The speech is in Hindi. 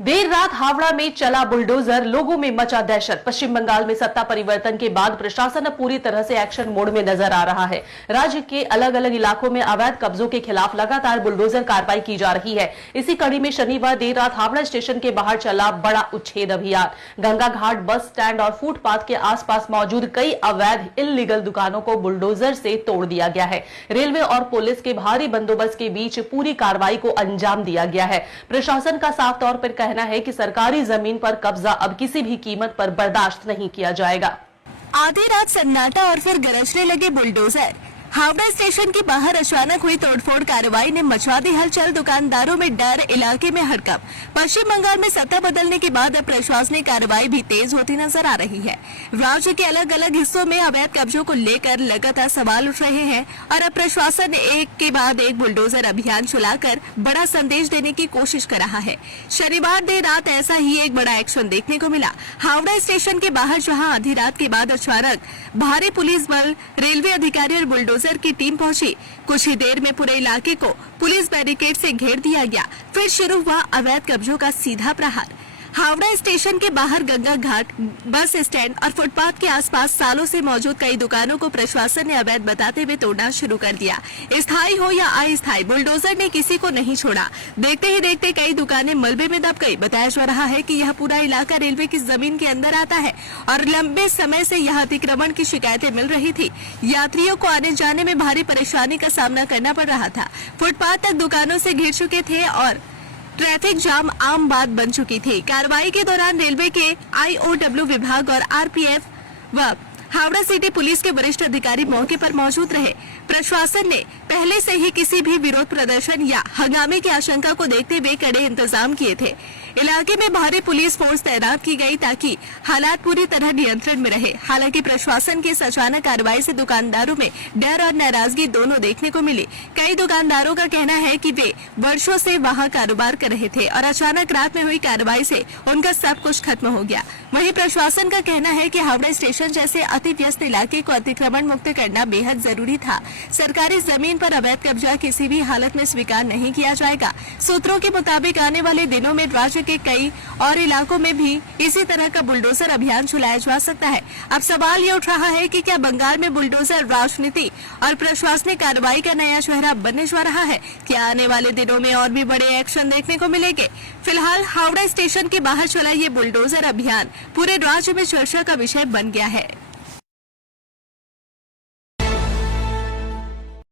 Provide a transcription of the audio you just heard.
देर रात हावड़ा में चला बुलडोजर, लोगों में मचा दहशत। पश्चिम बंगाल में सत्ता परिवर्तन के बाद प्रशासन अब पूरी तरह से एक्शन मोड में नजर आ रहा है। राज्य के अलग अलग इलाकों में अवैध कब्जों के खिलाफ लगातार बुलडोजर कार्रवाई की जा रही है। इसी कड़ी में शनिवार देर रात हावड़ा स्टेशन के बाहर चला बड़ा उच्छेद अभियान। गंगा घाट, बस स्टैंड और फुटपाथ के आसपास मौजूद कई अवैध इल्लीगल दुकानों को बुलडोजर से तोड़ दिया गया है। रेलवे और पुलिस के भारी बंदोबस्त के बीच पूरी कार्रवाई को अंजाम दिया गया है। प्रशासन का साफ तौर पर कहना है कि सरकारी जमीन पर कब्जा अब किसी भी कीमत पर बर्दाश्त नहीं किया जाएगा। आधी रात सन्नाटा और फिर गरजने लगे बुलडोजर। हावड़ा स्टेशन के बाहर अचानक हुई तोड़फोड़ कार्रवाई ने मचा दी हलचल, दुकानदारों में डर, इलाके में हड़कंप। पश्चिम बंगाल में सत्ता बदलने के बाद अब प्रशासनिक कार्रवाई भी तेज होती नजर आ रही है। राज्य के अलग अलग हिस्सों में अवैध कब्जों को लेकर लगातार सवाल उठ रहे हैं और अब प्रशासन एक के बाद एक बुलडोजर अभियान चलाकर बड़ा संदेश देने की कोशिश कर रहा है। शनिवार देर रात ऐसा ही एक बड़ा एक्शन देखने को मिला। हावड़ा स्टेशन के बाहर जहां आधी रात के बाद अचानक भारी पुलिस बल, रेलवे अधिकारी और बुलडोजर की टीम पहुंची। कुछ ही देर में पूरे इलाके को पुलिस बैरिकेड से घेर दिया गया। फिर शुरू हुआ अवैध कब्जों का सीधा प्रहार। हावड़ा स्टेशन के बाहर गंगा घाट, बस स्टैंड और फुटपाथ के आसपास सालों से मौजूद कई दुकानों को प्रशासन ने अवैध बताते हुए तोड़ना शुरू कर दिया। स्थायी हो या अस्थायी, बुलडोजर ने किसी को नहीं छोड़ा। देखते ही देखते कई दुकानें मलबे में दब गई। बताया जा रहा है कि यह पूरा इलाका रेलवे की जमीन के अंदर आता है और लंबे समय से यह अतिक्रमण की शिकायतें मिल रही थी। यात्रियों को आने जाने में भारी परेशानी का सामना करना पड़ रहा था। फुटपाथ तक दुकानों से घिर चुके थे और ट्रैफिक जाम आम बात बन चुकी थी। कार्रवाई के दौरान रेलवे के IOW विभाग और RPF व हावड़ा सिटी पुलिस के वरिष्ठ अधिकारी मौके पर मौजूद रहे। प्रशासन ने पहले से ही किसी भी विरोध प्रदर्शन या हंगामे की आशंका को देखते हुए कड़े इंतजाम किए थे। इलाके में भारी पुलिस फोर्स तैनात की गई ताकि हालात पूरी तरह नियंत्रण में रहे। हालांकि प्रशासन की इस अचानक कार्रवाई से दुकानदारों में डर और नाराजगी दोनों देखने को मिली। कई दुकानदारों का कहना है कि वे वर्षों से वहां कारोबार कर रहे थे और अचानक रात में हुई कार्रवाई से उनका सब कुछ खत्म हो गया। वहीं प्रशासन का कहना है कि हावड़ा स्टेशन जैसे अति व्यस्त इलाके को अतिक्रमण मुक्त करना बेहद जरूरी था। सरकारी जमीन पर अवैध कब्जा किसी भी हालत में स्वीकार नहीं किया जाएगा। सूत्रों के मुताबिक आने वाले दिनों में राज्य के कई और इलाकों में भी इसी तरह का बुलडोजर अभियान चलाया जा सकता है। अब सवाल ये उठ रहा है कि क्या बंगाल में बुलडोजर राजनीति और प्रशासनिक कार्रवाई का नया चेहरा बनने जा रहा है? क्या आने वाले दिनों में और भी बड़े एक्शन देखने को मिलेंगे? फिलहाल हावड़ा स्टेशन के बाहर चला ये बुलडोजर अभियान पूरे राज्य में चर्चा का विषय बन गया है।